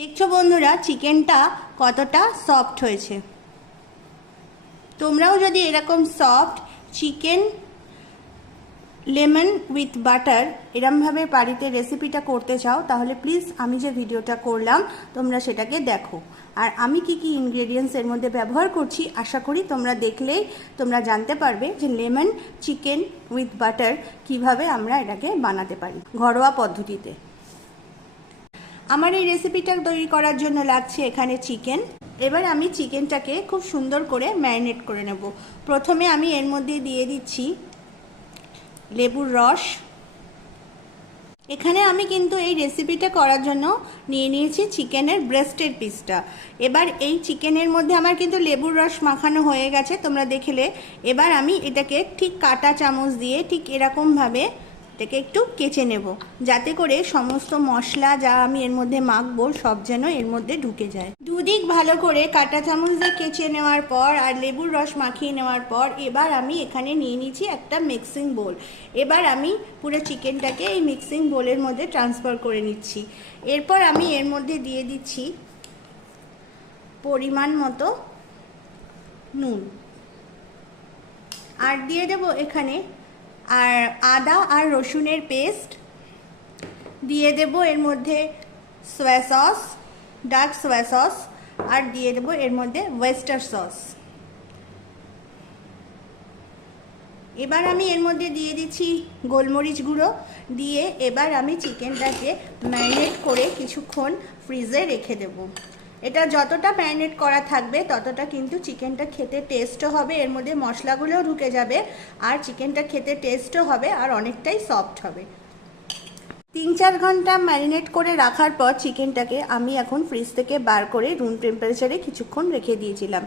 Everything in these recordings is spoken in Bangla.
দেখছ বন্ধুরা, চিকেনটা কতটা সফট হয়েছে। তোমরাও যদি এরকম soft chicken, lemon with butter এরমভাবে বাড়িতে রেসিপিটা করতে চাও, তাহলে প্লিজ আমি যে ভিডিওটা করলাম, তোমরা সেটাকে দেখো। আর আমি কি কি ইনগ্রেডিয়েন্টস এর মধ্যে ব্যবহার করছি, আশা করি তোমরা দেখলেই তোমরা জানতে পারবে যে লেমন, চিকেন উইথ বাটার কীভাবে আমরা এটাকে বানাতে পারি ঘরোয়া পদ্ধতিতে। আমার এই রেসিপিটা তৈরি করার জন্য লাগছে এখানে চিকেন এবার আমি চিকেনটাকে খুব সুন্দর করে ম্যারিনেট করে নেব। প্রথমে আমি এর মধ্যে দিয়ে দিচ্ছি লেবুর রস। এখানে আমি কিন্তু এই রেসিপিটা করার জন্য নিয়ে নিয়েছি চিকেনের ব্রেস্টের পিসটা এবার এই চিকেনের মধ্যে আমার কিন্তু লেবুর রস মাখানো হয়ে গেছে, তোমরা দেখলে। এবার আমি এটাকে ঠিক কাটা চামচ দিয়ে ঠিক এরকমভাবে এটাকে একটু কেচে নেব। যাতে করে সমস্ত মশলা যা আমি এর মধ্যে মাখবো, সব যেন এর মধ্যে ঢুকে যায়। দুদিক ভালো করে কাটা চামচ দিয়ে কেচে নেওয়ার পর আর লেবুর রস মাখিয়ে নেওয়ার পর এবার আমি এখানে নিয়ে নিয়েছি একটা মিক্সিং বোল। এবার আমি পুরো চিকেনটাকে এই মিক্সিং বোলের মধ্যে ট্রান্সফার করে নিচ্ছি। এরপর আমি এর মধ্যে দিয়ে দিচ্ছি পরিমাণ মতো নুন। আর দিয়ে দেব এখানে আর আদা আর রসুনের পেস্ট দিয়ে দেব এর মধ্যে soya sauce dark soya sauce আর দিয়ে দেব এর মধ্যে ওয়েস্টার সস এবার আমি এর মধ্যে দিয়ে দিচ্ছি গোলমরিচ গুঁড়ো, দিয়ে এবার আমি চিকেনটাকে ম্যারিনেট করে কিছুক্ষণ ফ্রিজে রেখে দেব। এটা যতটা ম্যারিনেট করা থাকবে, ততটা কিন্তু চিকেনটা খেতে টেস্টও হবে, এর মধ্যে মশলাগুলোও ঢুকে যাবে, আর চিকেনটা খেতে টেস্টও হবে, আর অনেকটাই সফট হবে। তিন চার ঘণ্টা ম্যারিনেট করে রাখার পর চিকেনটাকে আমি এখন ফ্রিজ থেকে বার করে রুম টেম্পারেচারে কিছুক্ষণ রেখে দিয়েছিলাম।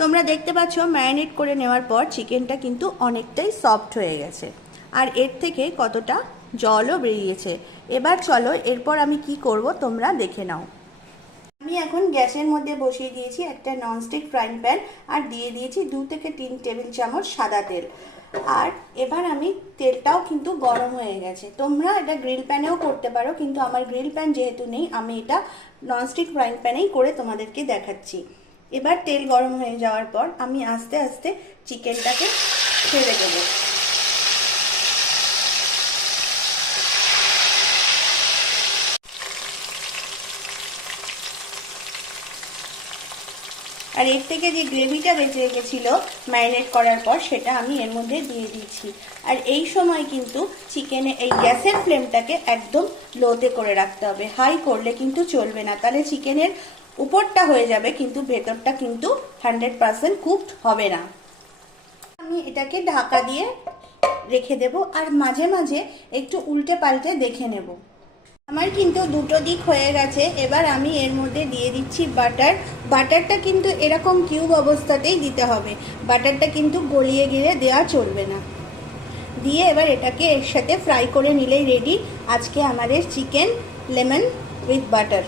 তোমরা দেখতে পাচ্ছ, ম্যারিনেট করে নেওয়ার পর চিকেনটা কিন্তু অনেকটাই সফট হয়ে গেছে, আর এর থেকে কতটা জলও বেরিয়েছে। এবার চলো, এরপর আমি কি করব তোমরা দেখে নাও। আমি এখন গ্যাসের মধ্যে বসিয়ে দিয়েছি একটা ননস্টিক ফ্রাইং প্যান আর দিয়ে দিয়েছি দু থেকে তিন টেবিল চামচ সাদা তেল। আর এবার আমি তেলটাও কিন্তু গরম হয়ে গেছে। তোমরা এটা গ্রিল প্যানেও করতে পারো, কিন্তু আমার গ্রিল প্যান যেহেতু নেই, আমি এটা ননস্টিক ফ্রাইং প্যানেই করে তোমাদেরকে দেখাচ্ছি। এবার তেল গরম হয়ে যাওয়ার পর আমি আস্তে আস্তে চিকেনটাকে ছেড়ে দেবো। আর এর থেকে যে গ্রেভিটা বেঁচে রেখেছিল ম্যারিনেট করার পর, সেটা আমি এর মধ্যে দিয়ে দিয়েছি। আর এই সময় কিন্তু চিকেনে এই গ্যাসের ফ্লেমটাকে একদম লোতে করে রাখতে হবে। হাই করলে কিন্তু চলবে না। তাহলে চিকেনের উপরটা হয়ে যাবে, কিন্তু ভেতরটা কিন্তু হান্ড্রেড পারসেন্ট কুকড হবে না। আমি এটাকে ঢাকা দিয়ে রেখে দেব, আর মাঝে মাঝে একটু উল্টে পাল্টে দেখে নেব। আমার কিন্তু দুটো দিক হয়ে গেছে। এবার আমি এর মধ্যে দিয়ে দিচ্ছি বাটার। বাটারটা কিন্তু এরকম কিউব অবস্থাতেই দিতে হবে। বাটারটা কিন্তু গলিয়ে গিয়ে দেওয়া চলবে না। দিয়ে এবার এটাকে এর সাথে ফ্রাই করে নিলেই রেডি আজকে আমাদের চিকেন লেমন উইথ বাটার